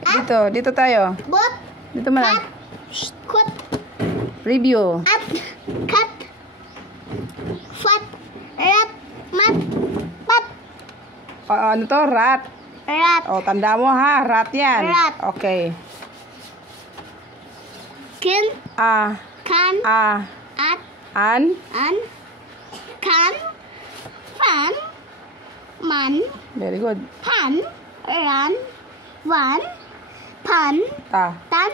Dito tayo. Bot. Dito man. Cat. Kut. Review. At. Cat. Fat. Rat. Mat. Pat. Ano to? Rat. Rat. O, tanda mo ha. Rat yan. Rat. Okay. Kin. Kan. At. An. Kan. Fan. Man. Very good. Pan. Ran. Wan. Pan. Ta. Tan.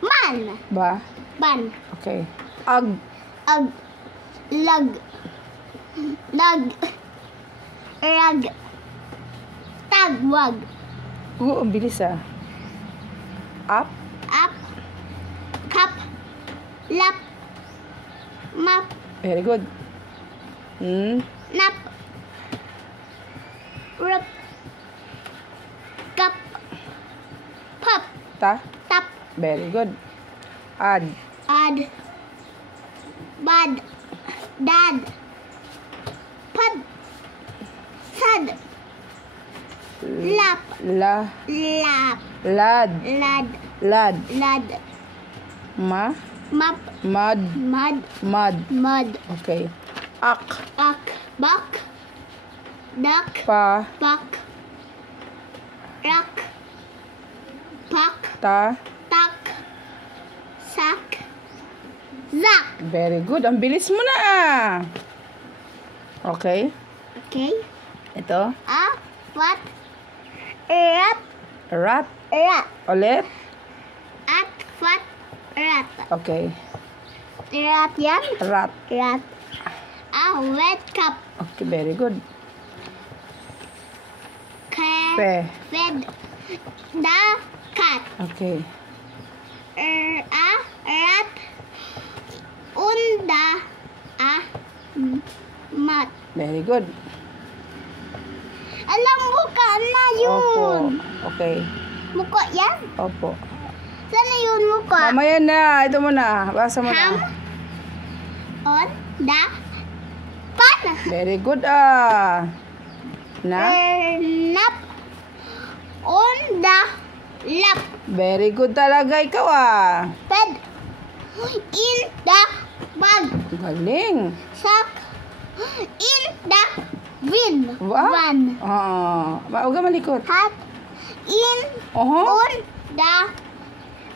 Man. Ba. Ban. Okay. Ag. Ag. Lag. Lag. Rag. Tag. Wag. Ang bilis ah. Up. Up. Cup. Lap. Map. Very good. Nap. Rup. Cup. Pop. Ta. Tap. Very good. Ad. Ad. Bad. Dad. Pad. Sad. Lap. La. Lap. Lad. Lad. Lad. Lad. Ma. Map. Mud. Mud. Mud. Mud. Okay. Ak. Ak. Bak. Duck. Pa. Pak. Rak. Pak. Ta. Tak. Sak. Zak. Very good. Ang bilis mo na ah. Okay. Okay. Ito. What? Rat. Rat. Rat. Ulit. At. What? Rat. Okay. Rat yan? Rat. Rat. Wet cup. Okay. Very good. Cat. Pe. Fed. The cat. Okay. Rat. Unda. Mat. Very good. Alam mo ka na yun. Opo. Okay. Muka yan? Opo. Sana yun muka? Mamaya na. Ito mo na. Basa mo Ham. na. On. Da. Pan. Very good ah. Na. Nap. On. Da. Lap. Very good talaga ikaw ah. Ped. In. Da. Bag. Galing. Sak. In. Da. Win. Wow. Van. Huwag ka malikot. Hat. In. On. Da.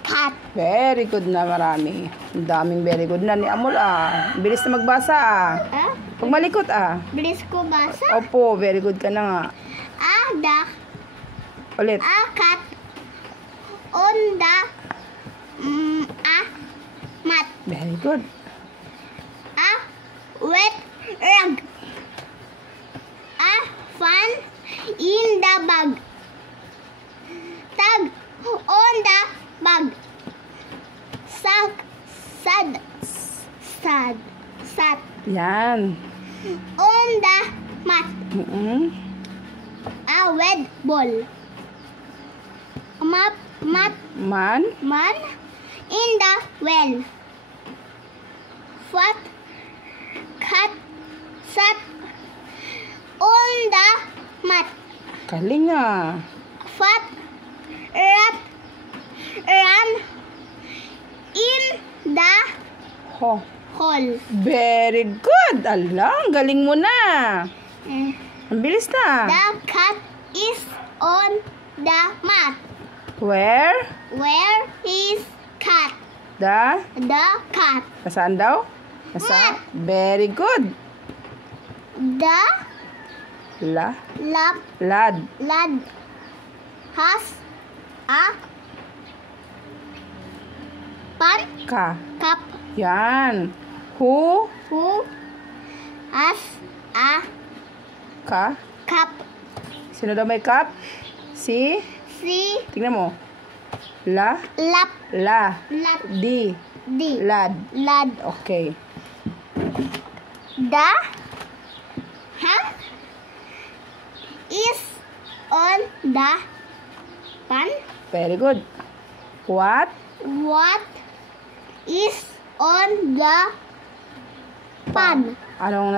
Cat. Very good na marami. Ang daming very good na ni Amol ah. Bilis na magbasa ah. Huwag malikot ah. Bilis ko basa? Opo, very good ka na nga. Da. Ulit. Cat. On. Da. Mat. Very good. Wet. Rag. Fan. In the bag. Tag. On the bag. Sak. Sad. Sad. Sat. Yan. On the mat. Wed ball. Map. Mat. Man. Man. In the well. Fat. Cat. Sat. On the mat. Galing ah. Fat. Rat. Ran. In the Ho. hole. Very good. Alang, galing mo na. Ang bilis na. The cat is on the mat. Where? Where is cat? The? The cat. Nasaan daw? Mat. Very good. The La. lap Lad. lad has a pan Ka. cup. Yan. Who? Who has a Ka. cup? Sino daw may cup? Si? Si Tingnan mo. La. lap La. lap Di. di Lad. lad. Okay. The ham is on the pan. Very good. What? What is on the pan? Anong